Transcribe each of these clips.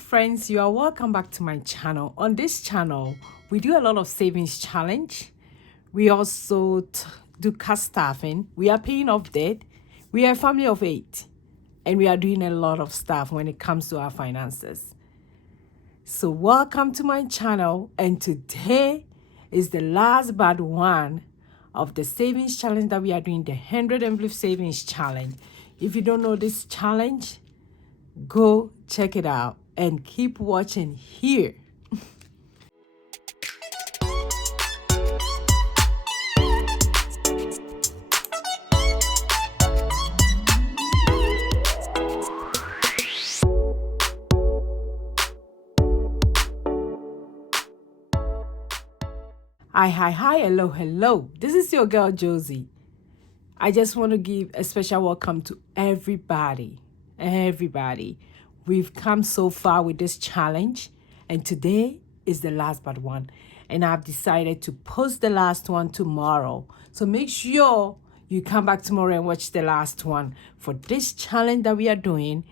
friends, you are welcome back to my channel. On this channel, we do a lot of savings challenge. We also do cash staffing. We are paying off debt. We are a family of 8, and we are doing a lot of stuff when it comes to our finances. So welcome to my channel, and today is the last but one of the savings challenge that we are doing, the 100 envelope savings challenge. If you don't know this challenge, go check it out and keep watching here. Hi, hello. This is your girl, Josy. I just want to give a special welcome to everybody. We've come so far with this challenge, and today is the last but one. And I've decided to post the last one tomorrow. So make sure you come back tomorrow and watch the last one for this challenge that we are doing.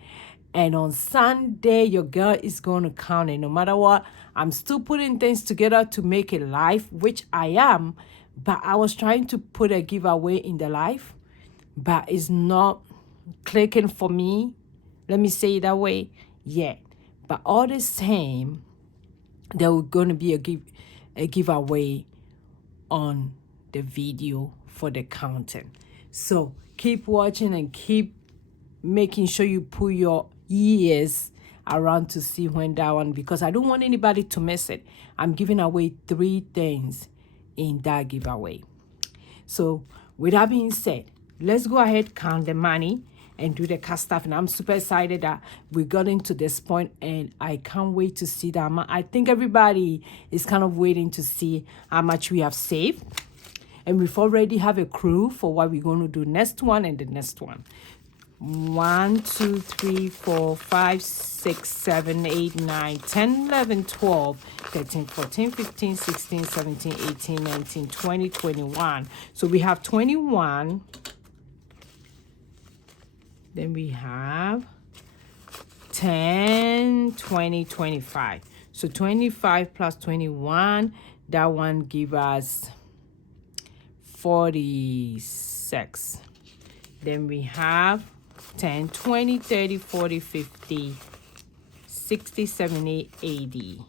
And on Sunday, your girl is going to count it. No matter what, I'm still putting things together to make it live, which I am. But I was trying to put a giveaway in the live, but it's not clicking for me. Let me say it that way. Yet. But all the same, there will going to be a giveaway on the video for the counting. So keep watching and keep making sure you put your ears around to see when that one, because I don't want anybody to miss it. I'm giving away 3 things in that giveaway. So with that being said, let's go ahead, count the money and do the cash stuff. And I'm super excited that we got into this point, and I can't wait to see that amount. I think everybody is kind of waiting to see how much we have saved. And we've already have a clue for what we're going to do next one and the next one. 1, 2, 3, 4, 5, 6, 7, 8, 9, 10, 11, 12, 13, 14, 15, 16, 17, 18, 19, 20, 21. So we have 21. Then we have 10, 20, 25. So 25 plus 21, that one give us 46. Then we have 10, 20, 30, 40, 50, 60, 70, 80.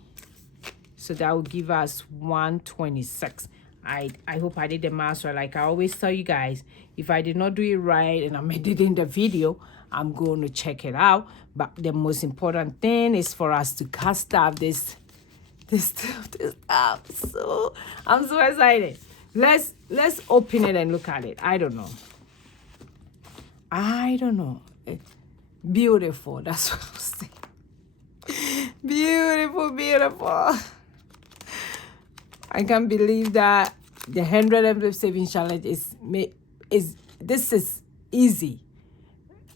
So that will give us 126. I hope I did the math right. Like I always tell you guys, if I did not do it right and I'm editing the video, I'm going to check it out. But the most important thing is for us to cast out this stuff. So I'm so excited. Let's open it and look at it. I don't know. Beautiful. That's what I was saying. Beautiful. I can't believe that the 100 envelope savings challenge is easy.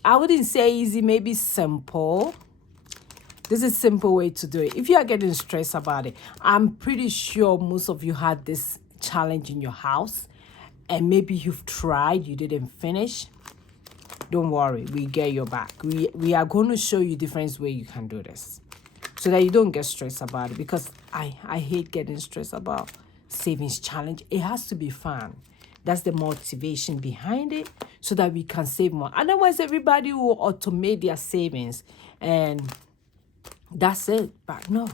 I wouldn't say easy, maybe simple. This is a simple way to do it. If you are getting stressed about it, I'm pretty sure most of you had this challenge in your house, and maybe you've tried, you didn't finish. Don't worry, we get your back. We are going to show you different ways you can do this so that you don't get stressed about it, because I hate getting stressed about savings challenge. It has to be fun. That's the motivation behind it, so that we can save more. Otherwise, everybody will automate their savings and that's it. But no,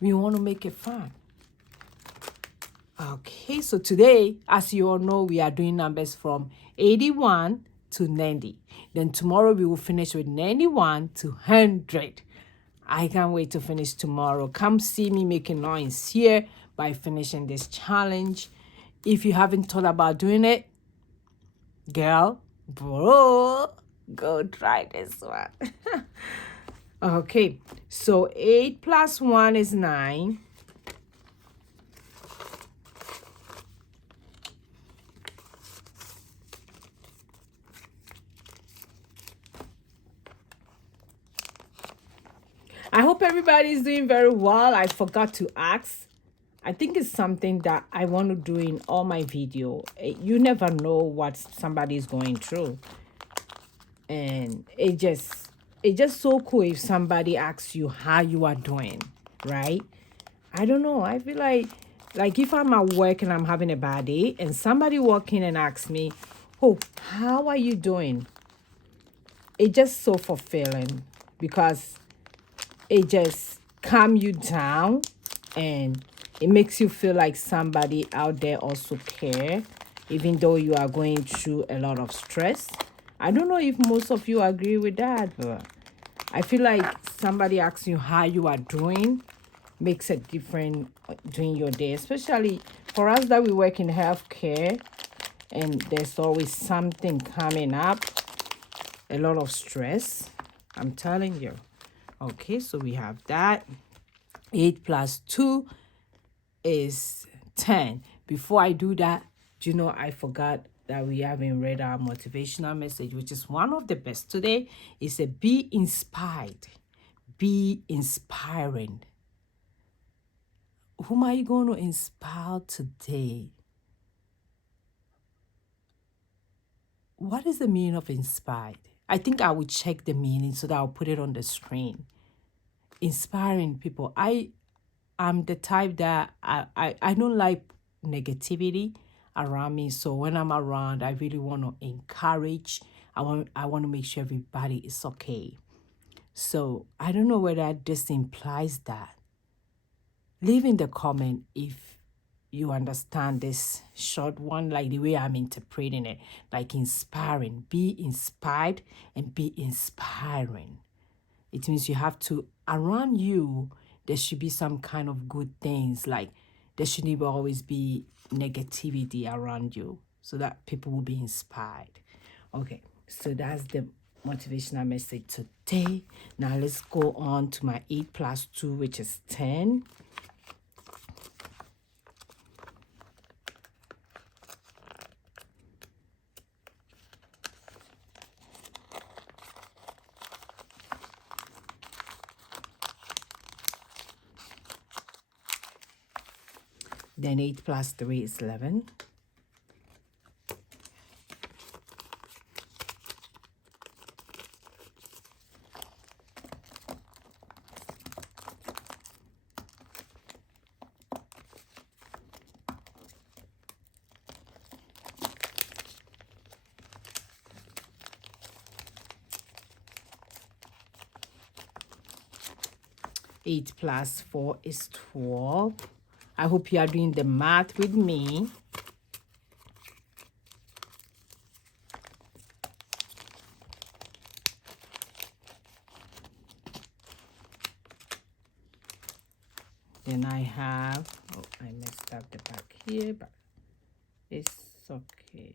we want to make it fun. Okay, so today, as you all know, we are doing numbers from 81 to 90. Then tomorrow we will finish with 91 to 100. I can't wait to finish tomorrow. Come see me making noise here by finishing this challenge. If you haven't thought about doing it, girl, bro, go try this one. Okay, so 8 plus 1 is 9. I hope everybody is doing very well. I forgot to ask. I think it's something that I want to do in all my video. You never know what somebody is going through. And it just it's just so cool if somebody asks you how you are doing, right? I don't know. I feel like if I'm at work and I'm having a bad day and somebody walk in and asks me, oh, how are you doing? It's just so fulfilling because it just calm you down and it makes you feel like somebody out there also care, even though you are going through a lot of stress. I don't know if most of you agree with that, but I feel like somebody asks you how you are doing makes a difference during your day, especially for us that we work in healthcare and there's always something coming up, a lot of stress. I'm telling you. Okay, so we have that. 8 plus 2 is 10. Before I do that, do you know I forgot that we haven't read our motivational message, which is one of the best today. It's a be inspired, be inspiring. Whom are you going to inspire today? What is the meaning of inspired? I think I will check the meaning so that I'll put it on the screen. Inspiring people. I'm the type that I don't like negativity around me. So when I'm around, I really want to encourage. I want to make sure everybody is okay. So I don't know whether this implies that. Leave in the comment if you understand this short one, like the way I'm interpreting it, like inspiring. Be inspired and be inspiring. It means you have to, around you, there should be some kind of good things. Like there shouldn't always be negativity around you so that people will be inspired. Okay, so that's the motivational message today. Now let's go on to my 8 plus 2, which is 10. Then 8 plus 3 is 11. Eight plus 4 is 12. I hope you are doing the math with me. Then I have, oh, I messed up the back here, but it's okay.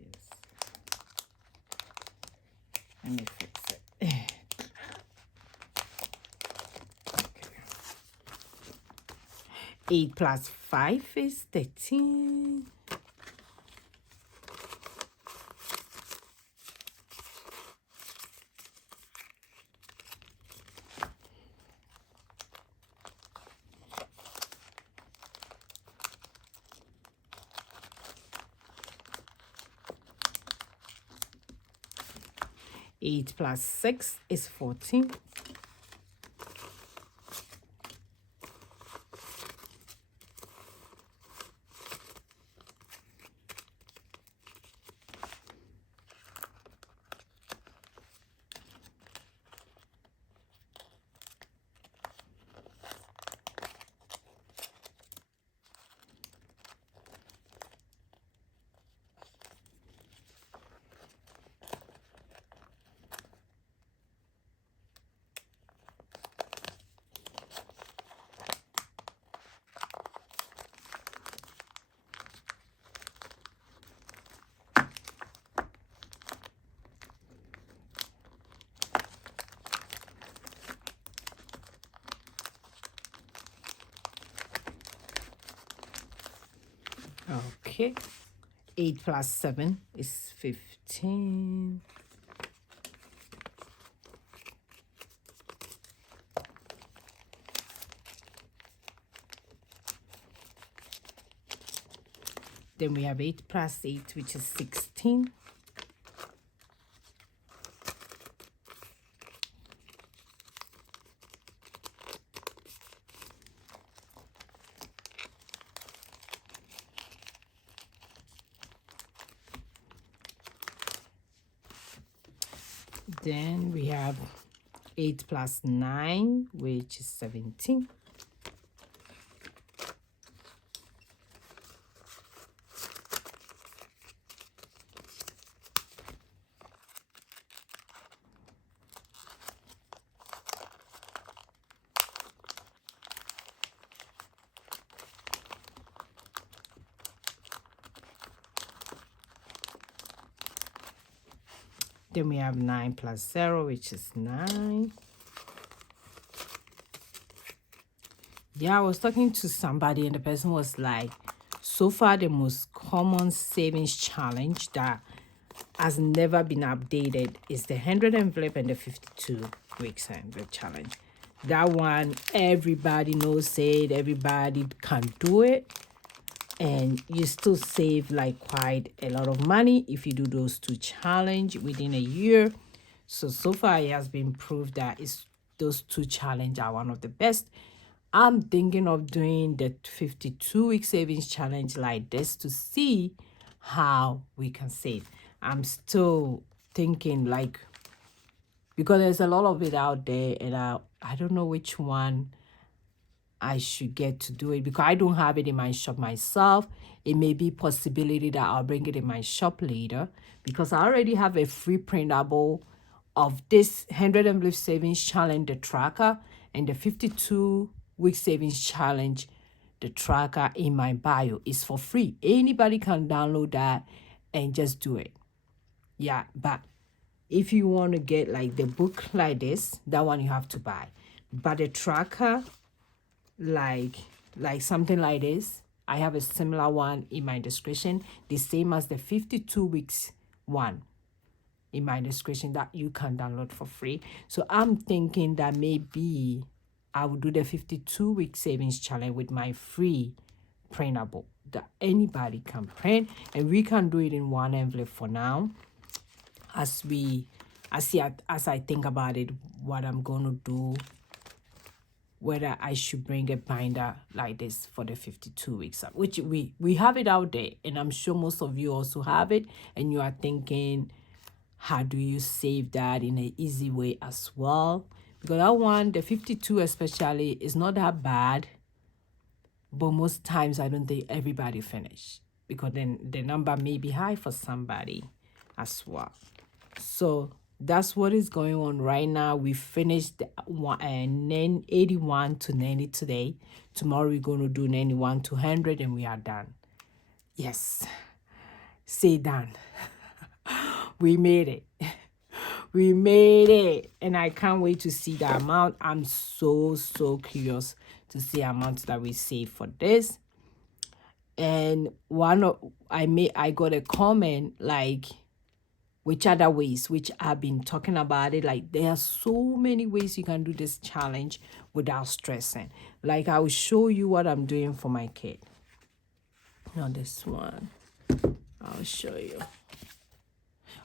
Let me fix it. Okay. 8 plus 5 is 13. Eight plus 6 is 14. Okay. 8 plus 7 is 15. Then we have 8 plus 8, which is 16. Then we have 8 plus 9, which is 17. Then we have 9 plus 0, which is 9. Yeah, I was talking to somebody and the person was like, so far the most common savings challenge that has never been updated is the 100 envelope and the 52 weeks envelope challenge. That one, everybody knows it, everybody can do it. And you still save like quite a lot of money if you do those two challenge within a year. So far it has been proved that those two challenge are one of the best. I'm thinking of doing the 52-week savings challenge like this to see how we can save. I'm still thinking like, because there's a lot of it out there and I don't know which one I should get to do it because I don't have it in my shop myself. It may be possibility that I'll bring it in my shop later because I already have a free printable of this 100 envelope savings challenge, the tracker, and the 52-week savings challenge, the tracker in my bio. It's for free. Anybody can download that and just do it. Yeah, but if you want to get like the book like this, that one you have to buy. But the tracker, like something like this, I have a similar one in my description, the same as the 52 weeks one in my description that you can download for free. So I'm thinking that maybe I will do the 52-week savings challenge with my free printable that anybody can print, and we can do it in one envelope for now as I think about it, what I'm going to do, whether I should bring a binder like this for the 52 weeks, which we have it out there, and I'm sure most of you also have it, and you are thinking, how do you save that in an easy way as well? Because that one, the 52 especially, is not that bad, but most times I don't think everybody finish because then the number may be high for somebody as well. So that's what is going on right now. We finished 81 to 90 today. Tomorrow we're going to do 91 to 100 and we are done. Yes, say done. We made it. We made it. And I can't wait to see the amount. I'm so curious to see the amount that we save for this. And I got a comment like, which other ways, which I've been talking about it, like there are so many ways you can do this challenge without stressing. Like I will show you what I'm doing for my kid. Not this one. I'll show you.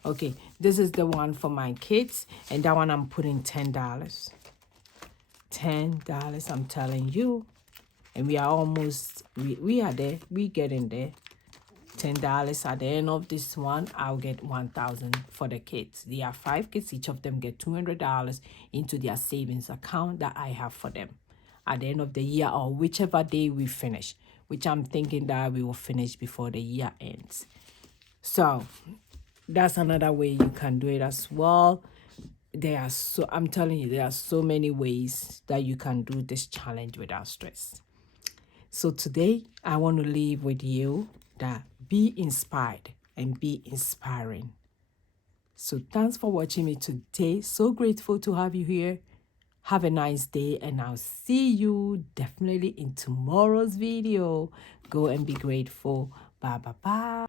Okay, this is the one for my kids, and that one I'm putting $10. $10, I'm telling you. And we are almost, we are there, we getting there. $10 at the end of this one, I'll get $1,000 for the kids. There are 5 kids, each of them get $200 into their savings account that I have for them at the end of the year, or whichever day we finish, which I'm thinking that we will finish before the year ends. So that's another way you can do it as well. I'm telling you, there are so many ways that you can do this challenge without stress. So today I want to leave with you that be inspired and be inspiring. So thanks for watching me today. So grateful to have you here. Have a nice day, and I'll see you definitely in tomorrow's video. Go and be grateful. Bye.